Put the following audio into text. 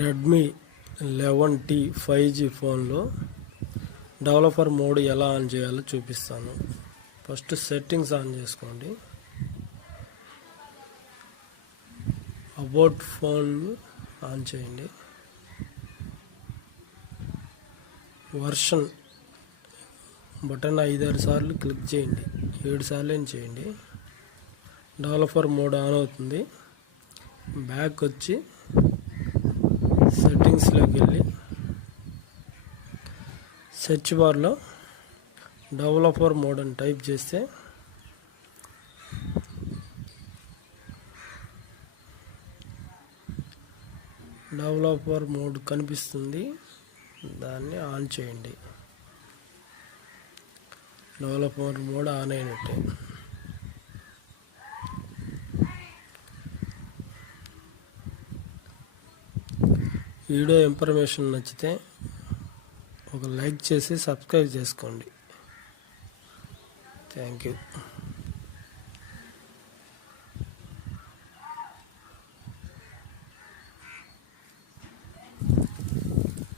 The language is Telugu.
రెడ్మీ 11T 5G ఫోన్లో డెవలపర్ మోడ్ ఎలా ఆన్ చేయాలో చూపిస్తాను. ఫస్ట్ సెట్టింగ్స్ ఆన్ చేసుకోండి. అబౌట్ ఫోన్ ఆన్ చేయండి. వర్షన్ బటన్ 5-6 సార్లు క్లిక్ చేయండి. 7 సార్లు చేయండి. డెవలపర్ మోడ్ ఆన్ అవుతుంది. బ్యాక్ వచ్చి సెట్టింగ్స్లోకి వెళ్ళి సెర్చ్ బార్లో డెవలపర్ మోడ్ అని టైప్ చేస్తే డెవలపర్ మోడ్ కనిపిస్తుంది. దాన్ని ఆన్ చేయండి. డెవలపర్ మోడ్ ఆన్ అయినట్టే. వీడియో ఇన్ఫర్మేషన్ నచ్చితే ఒక లైక్ చేసి సబ్స్క్రైబ్ చేసుకోండి. Thank you.